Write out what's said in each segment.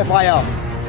FIR,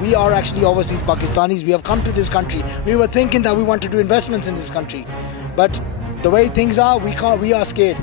we are actually overseas Pakistanis, we have come to this country, we were thinking that we want to do investments in this country, but the way things are, we are scared,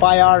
FIR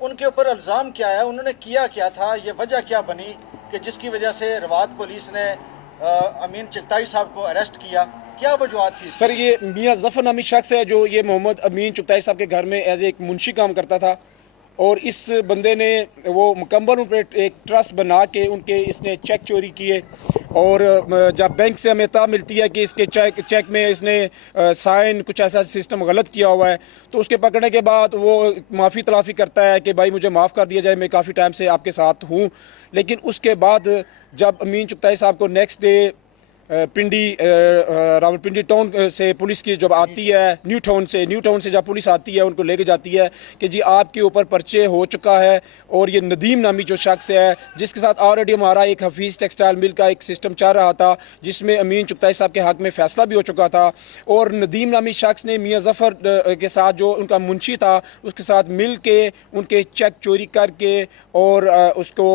ان کے اوپر الزام کیا ہے, انہوں نے کیا کیا تھا, یہ وجہ کیا بنی کہ جس کی وجہ سے روات پولیس نے امین چغتائی صاحب کو اریسٹ کیا, کیا وجوہات تھی؟ سر یہ میاں ظفر نامی شخص ہے جو یہ محمد امین چغتائی صاحب کے گھر میں ایز ایک منشی کام کرتا تھا, اور اس بندے نے وہ مکمل ان پہ ایک ٹرسٹ بنا کے ان کے اس نے چیک چوری کیے, اور جب بینک سے ہمیں اطلاع ملتی ہے کہ اس کے چیک میں اس نے سائن کچھ ایسا سسٹم غلط کیا ہوا ہے, تو اس کے پکڑنے کے بعد وہ معافی تلافی کرتا ہے کہ بھائی مجھے معاف کر دیا جائے, میں کافی ٹائم سے آپ کے ساتھ ہوں. لیکن اس کے بعد جب امین چغتائی صاحب کو next day Pindi Rawalpindi town سے پولیس کی جب آتی ہے, نیو ٹاؤن سے جب پولیس آتی ہے ان کو لے کے جاتی ہے کہ جی آپ کے اوپر پرچے ہو چکا ہے, اور یہ ندیم نامی جو شخص ہے جس کے ساتھ آلریڈی ہمارا ایک حفیظ ٹیکسٹائل مل کا ایک سسٹم چل رہا تھا جس میں امین چغتائی صاحب کے حق میں فیصلہ بھی ہو چکا تھا, اور ندیم نامی شخص نے میاں ظفر کے ساتھ جو ان کا منشی تھا اس کے ساتھ مل کے ان کے چیک چوری کر کے اور اس کو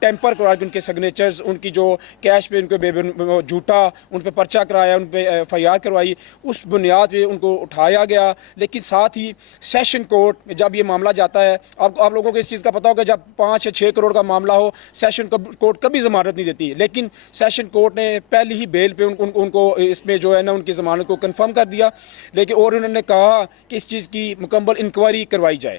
ٹیمپر کروا کے ان کے سگنیچرز, ان کی جو کیش پہ ان کو جھوٹا ان پہ پرچہ کرایا, ان پہ ایف آئی آر کروائی, اس بنیاد پہ ان کو اٹھایا گیا. لیکن ساتھ ہی سیشن کورٹ میں جب یہ معاملہ جاتا ہے, آپ لوگوں کو اس چیز کا پتہ ہوگا جب 5 یا 6 کروڑ کا معاملہ ہو سیشن کورٹ کبھی ضمانت نہیں دیتی, لیکن سیشن کورٹ نے پہلی ہی بیل پہ ان کو اس میں جو ہے نا ان کی ضمانت کو کنفرم کر دیا, لیکن اور انہوں نے کہا کہ اس چیز کی مکمل انکوائری کروائی جائے.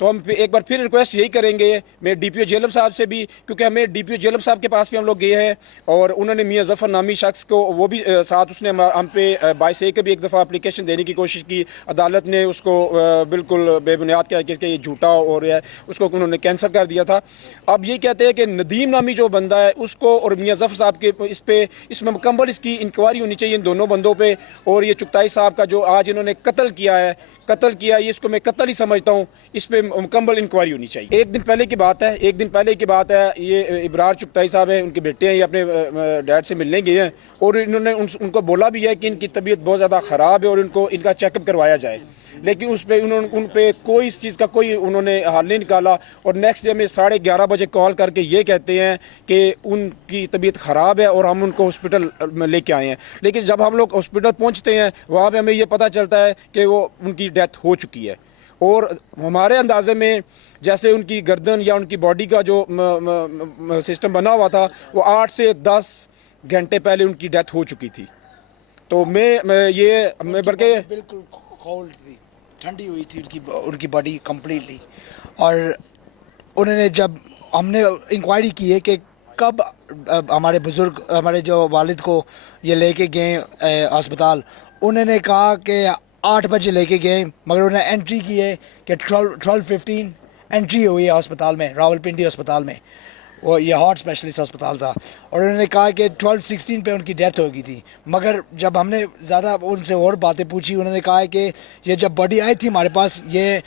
تو ہم ایک بار پھر ریکویسٹ یہی کریں گے میں ڈی پی او جیلم صاحب سے بھی, کیونکہ ہمیں ڈی پی او جیلم صاحب کے پاس بھی ہم لوگ گئے ہیں اور انہوں نے میاں ظفر نامی شخص کو وہ بھی ساتھ اس نے ہم پہ 22 کا بھی ایک دفعہ اپلیکیشن دینے کی کوشش کی, عدالت نے اس کو بالکل بے بنیاد کیا کہ یہ جھوٹا ہو رہا ہے, اس کو انہوں نے کینسل کر دیا تھا. اب یہ کہتے ہیں کہ ندیم نامی جو بندہ ہے اس کو اور میاں ظفر صاحب کے اس میں مکمل اس کی انکوائری ہونی چاہیے ان دونوں بندوں پہ, اور یہ چغتائی صاحب کا جو آج انہوں نے قتل کیا یہ اس کو میں قتل ہی سمجھتا ہوں, اس پہ مکمل انکوائری ہونی چاہیے. ایک دن پہلے کی بات ہے یہ ابرار چغتائی صاحب ہیں, ان کے بیٹے ہیں, یہ اپنے ڈیڈ سے ملنے گئے ہیں اور انہوں نے ان کو بولا بھی ہے کہ ان کی طبیعت بہت زیادہ خراب ہے اور ان کا چیک اپ کروایا جائے, لیکن اس پہ ان پہ کوئی اس چیز کا کوئی انہوں نے حل نہیں نکالا. اور نیکسٹ ڈے میں 11:30 بجے کال کر کے یہ کہتے ہیں کہ ان کی طبیعت خراب ہے اور ہم ان کو ہاسپٹل میں لے کے آئے ہیں, لیکن جب ہم لوگ ہاسپٹل پہنچتے ہیں وہاں پہ ہمیں یہ پتہ چلتا ہے کہ وہ ان کی ڈیتھ ہو چکی ہے. اور ہمارے اندازے میں جیسے ان کی گردن یا ان کی باڈی کا جو سسٹم بنا ہوا تھا وہ 8 سے 10 گھنٹے پہلے ان کی ڈیتھ ہو چکی تھی. تو میں بلکہ بالکل کولڈ تھی, ٹھنڈی ہوئی تھی ان کی باڈی کمپلیٹلی. اور انہوں نے جب ہم نے انکوائری کی ہے کہ کب ہمارے بزرگ ہمارے جو والد کو یہ لے کے گئے ہسپتال, انہوں نے کہا کہ 8 بجے لے کے گئے, مگر انہوں نے انٹری کی ہے کہ 12:15 انٹری ہوئی ہے ہسپتال میں, راولپنڈی ہسپتال میں, وہ یہ ہارٹ اسپیشلسٹ ہسپتال تھا, اور انہوں نے کہا کہ 12:16 پہ ان کی ڈیتھ ہو گئی تھی. مگر جب ہم نے زیادہ ان سے اور باتیں پوچھی, انہوں نے کہا کہ یہ جب باڈی آئی تھی ہمارے پاس یہ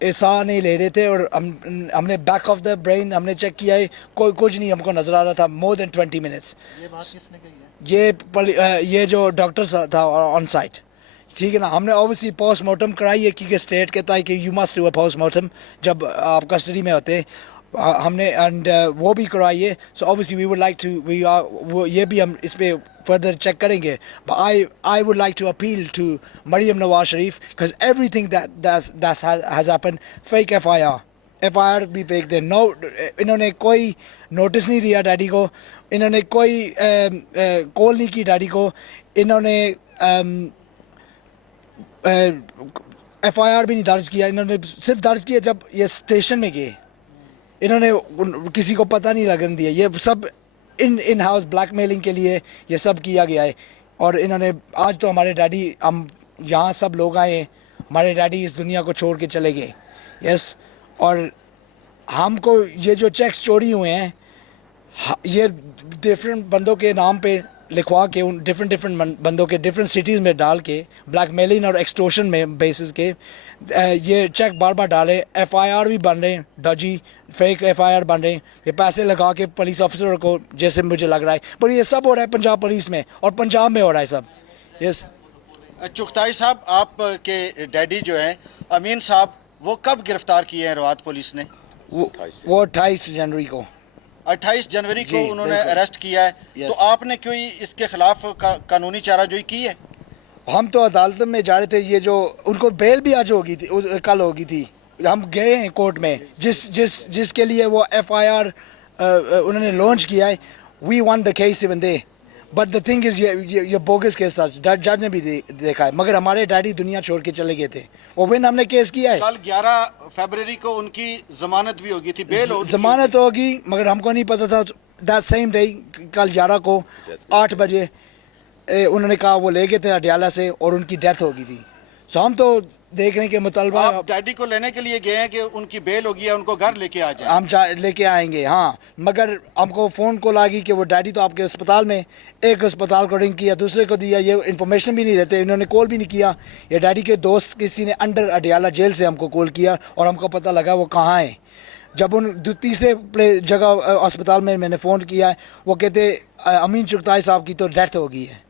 سانس نہیں لے رہے تھے, اور ہم نے بیک آف دا برین ہم نے چیک کیا ہے, کوئی کچھ نہیں ہم کو نظر آ رہا تھا مور دین 20 منٹس. یہ بات کس نے کہی ہے؟ یہ جو ڈاکٹر تھا آن سائٹ, ٹھیک ہے نا. ہم نے اوبیسلی پوسٹ مارٹم کرائی ہے کیونکہ اسٹیٹ کہتا ہے کہ you must do a post mortem جب آپ کسٹڈی میں ہوتے, ہم نے اینڈ وہ بھی کرائی ہے. So obviously we would like to یہ بھی ہم اس پہ فردر چیک کریں گے. I would like to appeal to Maryam Nawaz Sharif because everything that has happened, fake FIR بھی فیک دے. انہوں نے کوئی نوٹس نہیں دیا ڈیڈی کو, انہوں نے کوئی کال نہیں کی ڈیڈی کو, انہوں نے FIR بھی نہیں درج کیا. انہوں نے صرف درج کیا جب یہ اسٹیشن میں گئے, انہوں نے کسی کو پتہ نہیں لگن دیا. یہ سب ان ہاؤس بلیک میلنگ کے لیے یہ سب کیا گیا ہے. اور انہوں نے آج تو ہمارے ڈیڈی, ہم یہاں سب لوگ آئے ہیں, ہمارے ڈیڈی اس دنیا کو چھوڑ کے چلے گئے. یس, اور ہم کو یہ جو چیکس چوری ہوئے ہیں یہ ڈفرینٹ بندوں کے نام پہ لکھوا کے, ان ڈفرینٹ بندوں کے ڈفرینٹ سٹیز میں ڈال کے بلیک میلنگ اور ایکسٹورشن میں بیسز کے یہ چیک بار بار ڈالے. FIR بھی بن رہے ہیں, ڈجی فیک FIR بن رہے ہیں, یہ پیسے لگا کے پولیس آفیسر کو, جیسے مجھے لگ رہا ہے. پر یہ سب ہو رہا ہے پنجاب پولیس میں اور پنجاب میں ہو رہا ہے سب. یس, چغتائی صاحب آپ کے ڈیڈی جو ہیں امین صاحب, وہ کب گرفتار کیے ہیں روات پولیس نے؟ وہ 28 جنوری کو 28 جنوری کو انہوں نے اریسٹ کیا ہے. تو آپ نے کوئی اس کے خلاف قانونی چارہ جوئی کی ہے؟ ہم تو عدالت میں جا رہے تھے. یہ جو ان کو بیل بھی آج ہوگی تھی, کل ہوگی تھی, ہم گئے ہیں کورٹ میں جس کے لیے وہ FIR انہوں نے لانچ کیا ہے. We won the case even then, but the thing is یہ بوگس کیس تھا, جج نے بھی دیکھا ہے, مگر ہمارے ڈیڈی دنیا چھوڑ کے چلے گئے تھے. وہ ون ہم نے کیس کیا ہے. کل 11 فیبروری کو ان کی ضمانت بھی ہوگی تھی, بیل ہوگی, ضمانت ہوگی, مگر ہم کو نہیں پتا تھا. دیٹ سیم ڈے کل 11 کو 8 بجے انہوں نے کہا وہ لے گئے تھے اڈیالہ سے اور ان کی ڈیتھ ہو گئی تھی. سو ہم تو دیکھنے کے مطالبہ آپ ڈیڈی کو لینے کے لیے گئے ہیں کہ ان کی بیل ہوگی یا ان کو گھر لے کے آ جائیں؟ ہم لے کے آئیں گے, ہاں, مگر ہم کو فون کال آ گئی کہ وہ ڈیڈی تو آپ کے اسپتال میں. ایک اسپتال کو رنگ کیا, دوسرے کو دیا, یہ انفارمیشن بھی نہیں دیتے, انہوں نے کال بھی نہیں کیا. یہ ڈیڈی کے دوست کسی نے انڈر اڈیالہ جیل سے ہم کو کال کیا اور ہم کو پتہ لگا وہ کہاں ہیں. جب ان تیسرے جگہ اسپتال میں نے فون کیا ہے, وہ کہتے امین چغتائی صاحب کی تو ڈیتھ ہو گئی ہے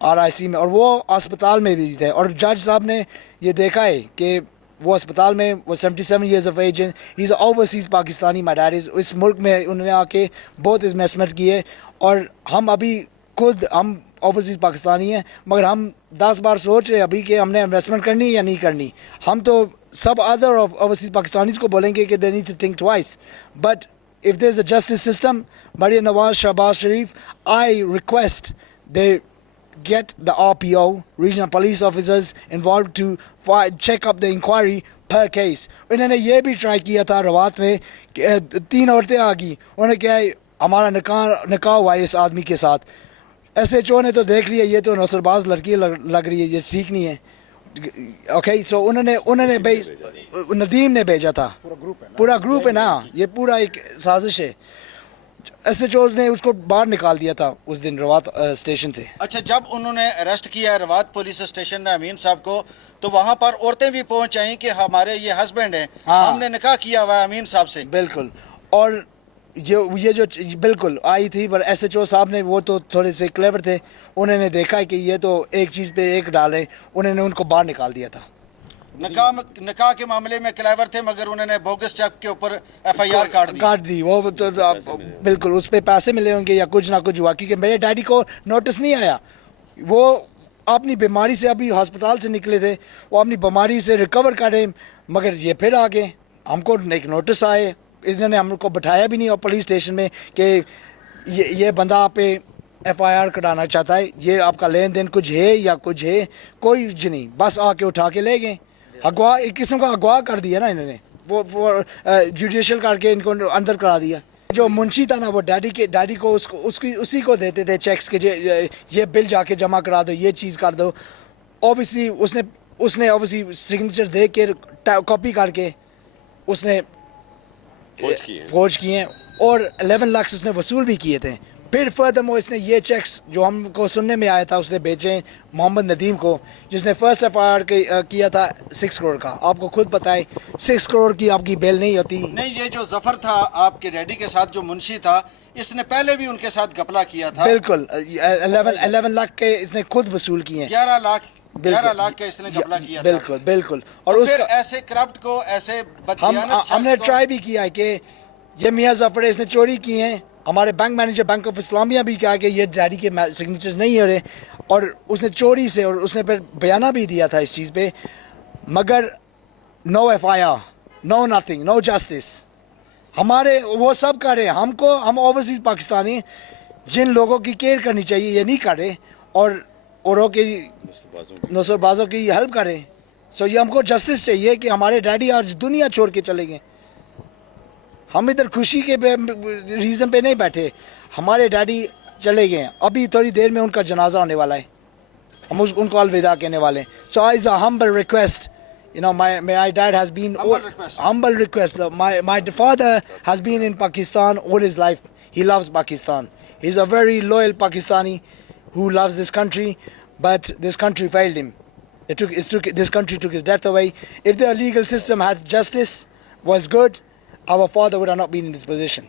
RIC میں, اور وہ اسپتال میں بھی تھے. اور جج صاحب نے یہ دیکھا ہے کہ وہ اسپتال میں, وہ 77 years of age, he is overseas Pakistani. My dad is اس ملک میں انہوں نے آ کے بہت انویسٹمنٹ کی ہے, اور ہم ابھی خود ہم اوورسیز پاکستانی ہیں, مگر ہم 10 بار سوچ رہے ابھی کہ ہم نے انویسٹمنٹ کرنی ہے یا نہیں کرنی. ہم تو سب ادر اوورسیز پاکستانیز کو بولیں گے کہ they need to think twice, but if there's a justice system, Maryam Nawaz, Shahbaz Sharif, I request they get the RPO, regional police officers involved to check up the inquiry per case. انہوں نے یہ بھی try کیا تھا روات میں, 3 عورتیں آ گئی, انہوں نے کہا ہمارا نکاح ہوا ہے اس آدمی کے ساتھ. SHO نے تو دیکھ لیا یہ تو نوسر باز لڑکی لگ رہی ہے, یہ ٹھیک نہیں ہے. اوکے, سو انہوں نے ندیم نے بھیجا تھا, پورا گروپ ہے نا, یہ پورا ایک سازش ہے. SHOs نے اس کو باہر نکال دیا تھا اس دن روات اسٹیشن سے. اچھا, جب انہوں نے اریسٹ کیا ہے روات پولیس اسٹیشن نے امین صاحب کو, تو وہاں پر عورتیں بھی پہنچ آئیں کہ ہمارے یہ ہسبینڈ ہیں, ہم نے نکاح کیا ہوا ہے امین صاحب سے. بالکل, اور یہ جو بالکل آئی تھی, پر SHO صاحب نے وہ تو تھوڑے سے کلیور تھے, انہوں نے دیکھا کہ یہ تو ایک چیز پہ ایک ڈالے, انہوں نے ان کو باہر نکال دیا تھا. نکاح کے معاملے میں کلیور تھے, مگر انہوں نے بوگس چیک کے اوپر FIR کاٹ دی. وہ تو بالکل اس پہ پیسے ملے ہوں گے یا کچھ نہ کچھ ہوا, کیونکہ میرے ڈیڈی کو نوٹس نہیں آیا. وہ اپنی بیماری سے ابھی ہسپتال سے نکلے تھے, وہ اپنی بیماری سے ریکور کرے, مگر یہ پھر آگے ہم کو ایک نوٹس آئے, انہوں نے ہم کو بٹھایا بھی نہیں اور پولیس اسٹیشن میں کہ یہ بندہ آپ پہ FIR کرانا چاہتا ہے, یہ آپ کا لین دین کچھ ہے یا کچھ ہے, کوئی نہیں, بس آ کے اٹھا کے لے گئے. اغوا, ایک قسم کا اغوا کر دیا نا انہوں نے, وہ جوڈیشل کر کے ان کو اندر کرا دیا. جو منشی تھا نا, وہ ڈیڈی کو اسی کو دیتے تھے چیکس کے, یہ بل جا کے جمع کرا دو, یہ چیز کر دو. اوبیسلی اس نے اوبیسلی سگنیچر دے کے کاپی کر کے اس نے فوج کیے ہیں, اور 11 لاکھ اس نے وصول بھی کیے تھے. پھر فردرمور اس نے یہ چیکس جو ہم کو سننے میں آیا تھا اس نے بیچے محمد ندیم کو, جس نے فرسٹ FIR کیا تھا 6 کروڑ کا. آپ کو خود پتہ ہے 6 کروڑ کی آپ کی بیل نہیں ہوتی. نہیں, یہ جو ظفر تھا آپ کے ڈیڈی کے ساتھ, جو منشی تھا, اس نے پہلے بھی ان کے ساتھ گھپلا کیا تھا. بالکل, 11 لاکھ کے اس نے خود وصول کیے ہیں. 11 لاکھ کا اس نے گھپلا کیا تھا. بالکل. اور اس ایسے کرپٹ کو, ایسے بددیانت ہم نے ٹرائی بھی کیا ہے کہ یہ میاں ظفر اس نے چوری کی ہیں. ہمارے بینک مینیجر بینک آف اسلامیہ بھی کہا کہ یہ ڈیڈی کے سگنیچر نہیں ہو رہے, اور اس نے چوری سے, اور اس نے پھر بیانہ بھی دیا تھا اس چیز پہ, مگر نو FIR, نو نتھنگ, نو جسٹس. ہمارے وہ سب کر رہے ہیں, ہم اوورسیز پاکستانی جن لوگوں کی کیئر کرنی چاہیے یہ نہیں کر رہے, اور کی نصر بازوں کی ہیلپ کر رہے ہیں. سو یہ ہم کو جسٹس چاہیے کہ ہمارے ڈیڈی آج دنیا چھوڑ کے چلے گئے. ہم ادھر خوشی کے ریزن پہ نہیں بیٹھے, ہمارے ڈیڈی چلے گئے ہیں, ابھی تھوڑی دیر میں ان کا جنازہ ہونے والا ہے, ہم ان کو الوداع کہنے والے ہیں. So is a humble request, my dad has been humble request. My father has been in Pakistan all his life. He loves Pakistan. He's a very loyal Pakistani who loves this country, but this country failed him. This country took his death away. If the legal system had justice, was good, our father would have not been in this position.